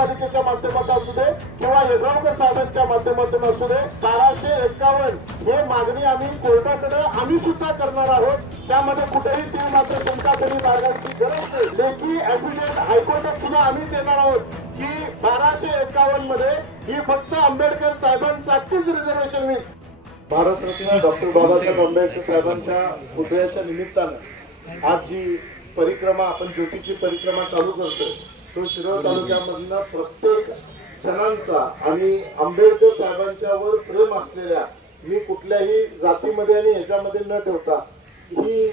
नगरपालिकेच्या माध्यमातून असू दे किंवा येड्रावकर साहेबांच्या माध्यमातून असू दे 1251 हे मागणी आम्ही कोर्टाकडे आम्ही सुद्धा करणार आहोत। त्यामध्ये कुठेही तीळ मात्र शंका कधी बाळगायची गरज नाही। लेखी ऍफिडेव्हिट हायकोर्टात सुद्धा आम्ही देणार आहोत की 1251 मध्ये ही फक्त आंबेडकर साहेबांसाठीच रिझर्वेशन होईल। भारतरत्न डॉक्टर बाबासाहेब आंबेडकर साहेबांच्या पुतळ्याच्या निमित्तानं आज जी परिक्रमा आपण ज्योतीची परिक्रमा चालू करतोय तो शिरोळ तालुक्यामधनं प्रत्येक जणांचा आणि आंबेडकर साहेबांच्यावर प्रेम असलेल्या मी कुठल्याही जातीमध्ये आणि ह्याच्यामध्ये न ठेवता ही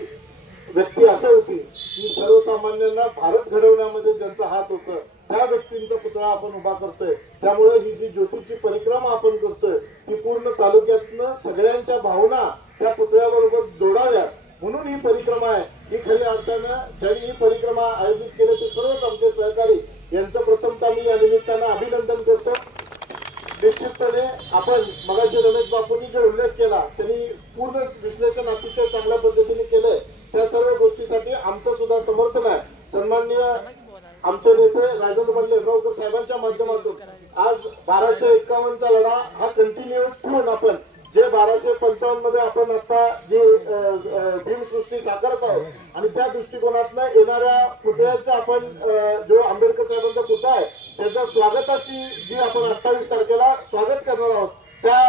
व्यक्ती असं होती की सर्वसामान्यांना भारत घडवण्यामध्ये ज्यांचा हात होता त्या व्यक्तींचा पुतळा आपण उभा करतोय। त्यामुळे ही जी ज्योतीची परिक्रमा आपण करतोय ती पूर्ण तालुक्यातनं सगळ्यांच्या भावना त्या पुतळ्याबरोबर जोडाव्यात म्हणून ही परिक्रमा आहे। ही खऱ्या अर्थानं ज्यांनी ही परिक्रमा आयोजित केली ते सर्वच आमचे सहकारी यांचं प्रथमतः मी या निमित्तानं अभिनंदन करतो। निश्चितपणे आपण मगाशी रमेश बापूंनी जो उल्लेख केला त्यांनी पूर्ण विश्लेषण अतिशय चांगल्या पद्धतीने केलंय। त्या सर्व गोष्टीसाठी आमचं सुद्धा समर्थन आहे। सन्माननीय आमचे नेते राजेंद्र येड्रावकर साहेबांच्या माध्यमातून आज 1251चा लढा हा कंटिन्यू ठेवून आपण जे 1255 मध्ये आपण आता जी भीमसृष्टी साकारत आहोत आणि त्या दृष्टिकोनातनं येणाऱ्या पुतळ्याचा आपण जो आंबेडकर साहेबांचा पुतळा आहे त्याच्या स्वागताची जी आपण 28 तारखेला स्वागत करणार आहोत त्या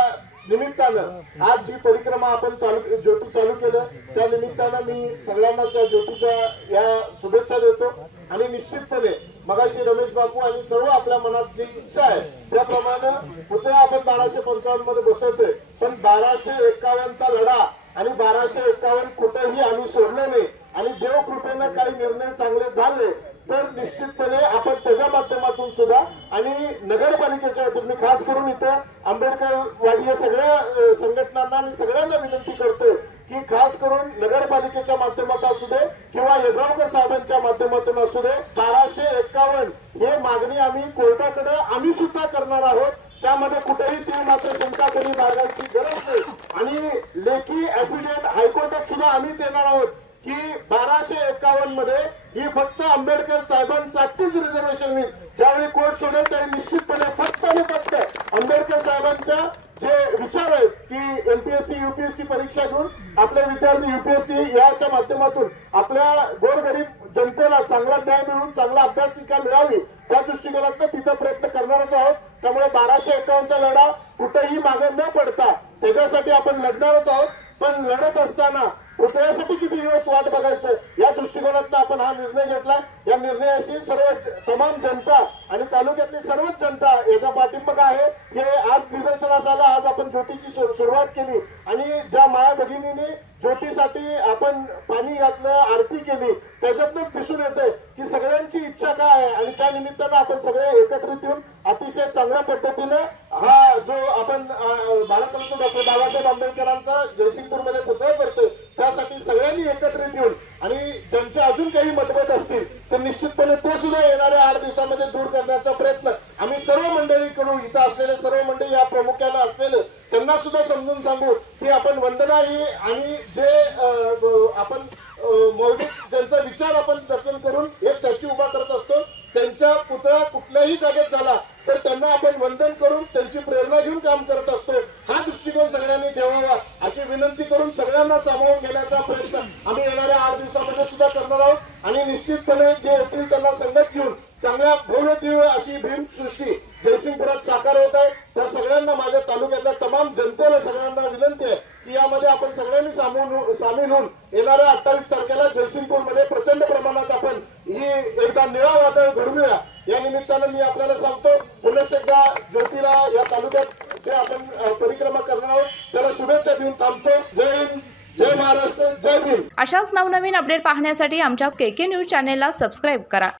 निमित्तानं आज जी परिक्रमा आपण ज्योती चालू केलं त्या निमित्तानं मी सगळ्यांना त्या ज्योतीच्या या शुभेच्छा देतो। आणि निश्चितपणे मगाशी रमेश बापू आणि सर्व आपल्या मनात जी इच्छा आहे त्याप्रमाणे पुतळा आपण 1255 मध्ये बसवतोय पण 1251चा लढा आणि 1251 कुठेही आम्ही सोडलं नाही आणि देव कृपेने काही निर्णय चांगले झाले तर निश्चितपणे आपण त्याच्या माध्यमातून सुद्धा आणि नगरपालिकेच्या मी खास करून इथं आंबेडकरवादी सगळ्या संघटनांना आणि सगळ्यांना विनंती करतो की खास करून नगरपालिकेच्या माध्यमातून असू दे किंवा येड्रावकर साहेबांच्या माध्यमातून असू दे 1251 हे मागणी आम्ही कोर्टाकडे आम्ही सुद्धा करणार आहोत। त्यामध्ये कुठेही तीळ मात्र शंका कधी बाळगायची गरज नाही आणि लेखी ऍफिडेव्हिट हायकोर्टात सुद्धा आम्ही देणार आहोत की 1251 मध्ये ही फक्त आंबेडकर साहेबांसाठीच रिझर्वेशन होईल। ज्यावेळी कोर्ट सोडेल त्यावेळी निश्चितपणे फक्त आणि फक्त आंबेडकर साहेबांच्या जे विचार आहेत की एमपीएससी यूपीएससी परीक्षा घेऊन आपले विद्यार्थी यूपीएससी याच्या माध्यमातून आपल्या गोरगरीब जनतेला चांगला न्याय मिळून चांगला अभ्यासिका मिळावी त्या दृष्टिकोनातून तिथं प्रयत्न करणारच आहोत। त्यामुळे 1251चा लढा कुठेही मागे न पडता त्याच्यासाठी आपण लढणारच आहोत। पण लढत असताना पुतळ्यासाठी किती दिवस वाट बघायचं या दृष्टिकोनातून आपण हा निर्णय घेतला। या निर्णयाशी सर्व तमाम जनता आणि तालुक्यातली सर्वच जनता याचा पाठिंबा आहे। हे आज निदर्शनास आलं। आज आपण ज्योतीची सुरुवात केली आणि ज्या माया भगिनीने ज्योतीसाठी आपण पाणी घातलं आरती केली त्याच्यातून दिसून येते की सगळ्यांची इच्छा काय आहे आणि त्या निमित्तानं आपण सगळे एकत्रित येऊन अतिशय चांगल्या पद्धतीने हा जो आपण भारतरत्न डॉक्टर बाबासाहेब आंबेडकरांचा जयसिंगपूरमध्ये पुतळा करतोय त्यासाठी सगळ्यांनी एकत्रित येऊन आणि ज्यांचे अजून काही मतभेद असतील तर निश्चितपणे ते सुद्धा येणाऱ्या 8 दिवसामध्ये दूर करण्याचा प्रयत्न आम्ही सर्व मंडळी करू। इथं असलेले सर्व मंडळी या प्रामुख्याने असलेले त्यांना सुद्धा समजून सांगू की आपण वंदना ही आणि जे आपण मौलिक ज्यांचा विचार आपण जतन करून हे स्टॅच्यू उभा करत असतो त्यांच्या पुतळा कुठल्याही जागेत झाला तर त्यांना आपण वंदन करून त्यांची प्रेरणा घेऊन काम करत असतो। हा दृष्टिकोन सगळ्यांनी ठेवावा अशी विनंती करून सगळ्यांना सामावून घेण्याचा प्रयत्न आम्ही येणाऱ्या 8 दिवसामध्ये सुद्धा करणार आहोत आणि निश्चितपणे जे येतील त्यांना संगत घेऊन चांगल्या भव्य दिव्य अशी भीमसृष्टी जयसिंगपुरात साकार होत आहे। त्या सगळ्यांना माझ्या तालुक्यातल्या तमाम जनतेला सगळ्यांना विनंती आहे की यामध्ये आपण सगळ्यांनी सामील होऊन येणाऱ्या 28 तारखेला जयसिंगपूरमध्ये प्रचंड प्रमाणात आपण ही एकदा निळा वादळ घडवूया। या निमित्तानं मी आपल्याला सांगतो पुन्हा एकदा ज्योतीला या तालुक्यात जे आपण परिक्रमा करणार आहोत त्याला शुभेच्छा देऊन थांबतो। जय हिंद, जय महाराष्ट्र, जय भीम। अशाच नवनवीन अपडेट पाहण्यासाठी आमच्या केके न्यूज चॅनेलला सबस्क्राईब करा।